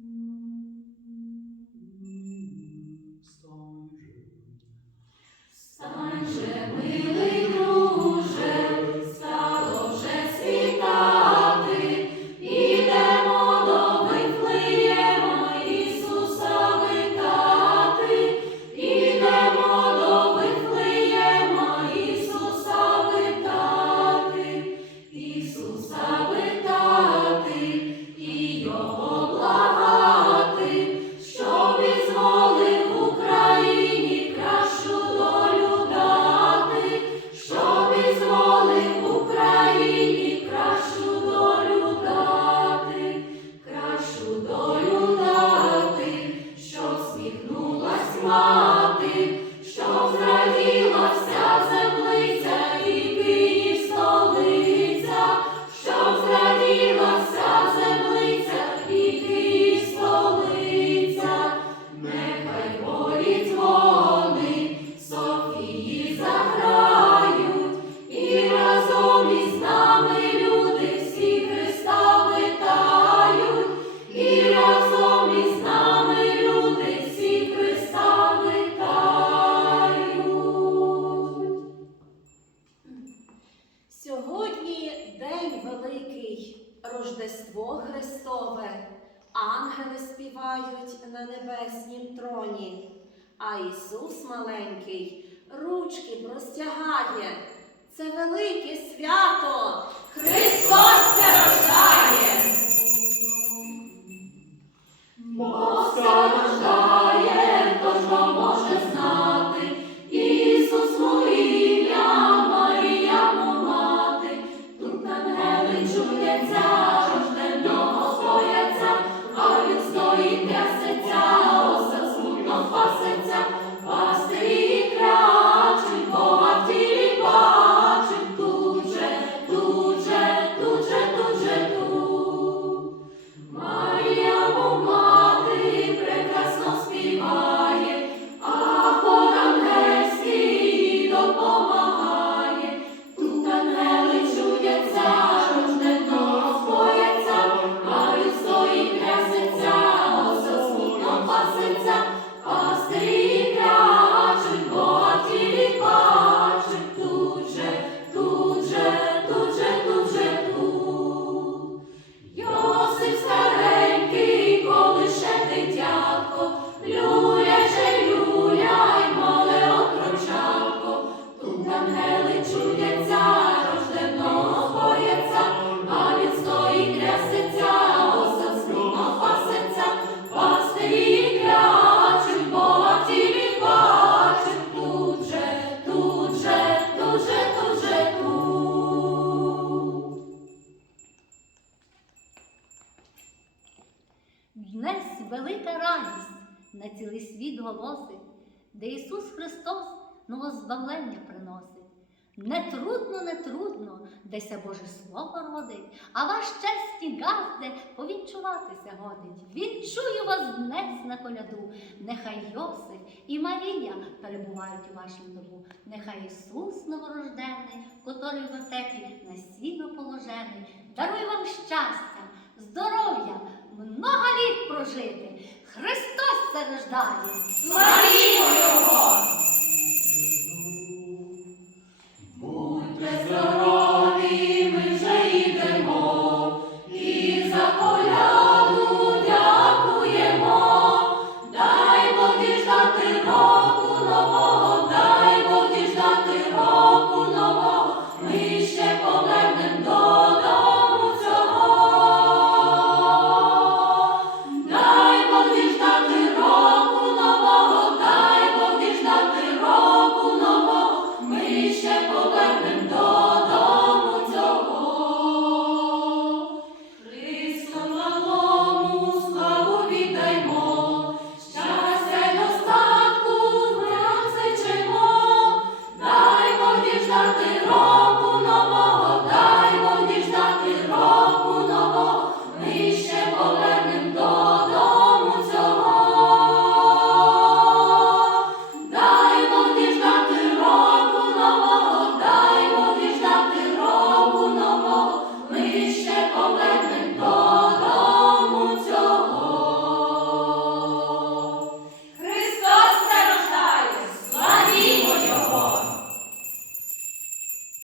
Mm. Oh. Рождество Христове, ангели співають на небеснім троні, а Ісус маленький ручки простягає. Це велике свято Христос зарождає. Днес велика радість на цілий світ голосить, де Ісус Христос новозбавлення приносить. Нетрудно, нетрудно, деся Боже Слово родить, а ваш честі газде повінчуватися годить. Відчую вас днес на коляду, нехай Йосиф і Марія перебувають у вашому дому, нехай Ісус новорождений, котрий в отеплі на світло положений, даруй вам щастя, здоров'я много літ прожити. Христос це зарождає. Славімо Його!